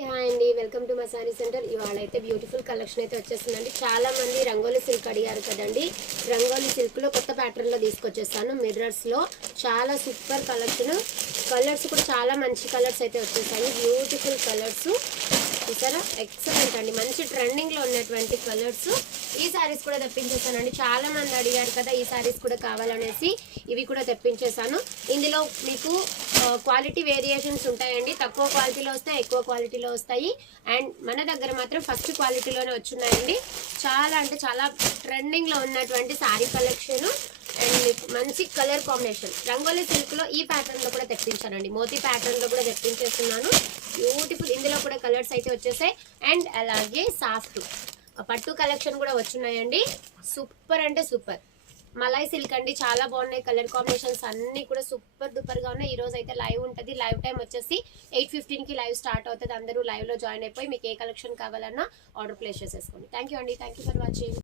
అందరికీ హాయ్ అండి, welcome to మా సారీ సెంటర్. ఇవాళ అయితే బ్యూటిఫుల్ కలెక్షన్ అయితే వచ్చేస్తుందండి. చాలా మంది రంగోలీ సిల్క్ అడిగారు కదండి. రంగోలీ సిల్క్ లో కొత్త ప్యాటర్న్ లో తీసుకొచ్చేస్తాను. మిర్రర్స్ లో చాలా సూపర్ కలెక్షన్. కలర్స్ కూడా చాలా మంచి కలర్స్ అయితే వచ్చేసాయి. బ్యూటిఫుల్ కలర్స్ చూసారా, ఎక్సలెంట్ అండి. మంచి ట్రెండింగ్ లో ఉన్నటువంటి కలర్స్. ఈ సారీస్ కూడా తెప్పించేసానండి. చాలా మంది అడిగారు కదా ఈ సారీస్ కూడా కావాలనేసి, ఇవి కూడా తెప్పించేసాను. ఇందులో మీకు క్వాలిటీ వేరియేషన్స్ ఉంటాయండి. తక్కువ క్వాలిటీలో వస్తాయి, ఎక్కువ క్వాలిటీలో వస్తాయి. అండ్ మన దగ్గర మాత్రం ఫస్ట్ క్వాలిటీలోనే వచ్చున్నాయండి. చాలా అంటే చాలా ట్రెండింగ్ లో ఉన్నటువంటి సారీ కలెక్షన్. అండ్ మీకు మంచి కలర్ కాంబినేషన్ రంగోలీ సిల్క్ లో ఈ ప్యాటర్న్ లో కూడా తెప్పించానండి. మోతీ ప్యాటర్న్ లో కూడా తెప్పించేస్తున్నాను. బ్యూటిఫుల్, ఇందులో కూడా కలర్స్ అయితే వచ్చేసాయి. అండ్ అలాగే సాఫ్ట్ పట్టు కలెక్షన్ కూడా వచ్చున్నాయండి. సూపర్ అంటే సూపర్ మలై సిల్క్ అండి. చాలా బాగున్నాయి. కలర్ కాంబినేషన్స్ అన్ని కూడా సూపర్ డూపర్ గా ఉన్నాయి. ఈ రోజు అయితే లైవ్ ఉంటుంది. లైవ్ టైం వచ్చేసి 8:15 కి లైవ్ స్టార్ట్ అవుతుంది. అందరూ లైవ్ లో జాయిన్ అయిపోయి మీకు ఏ కలెక్షన్ కావాలన్నా ఆర్డర్ ప్లేస్ చేసేసుకోండి. థ్యాంక్ యూ అండి. Thank you for watching.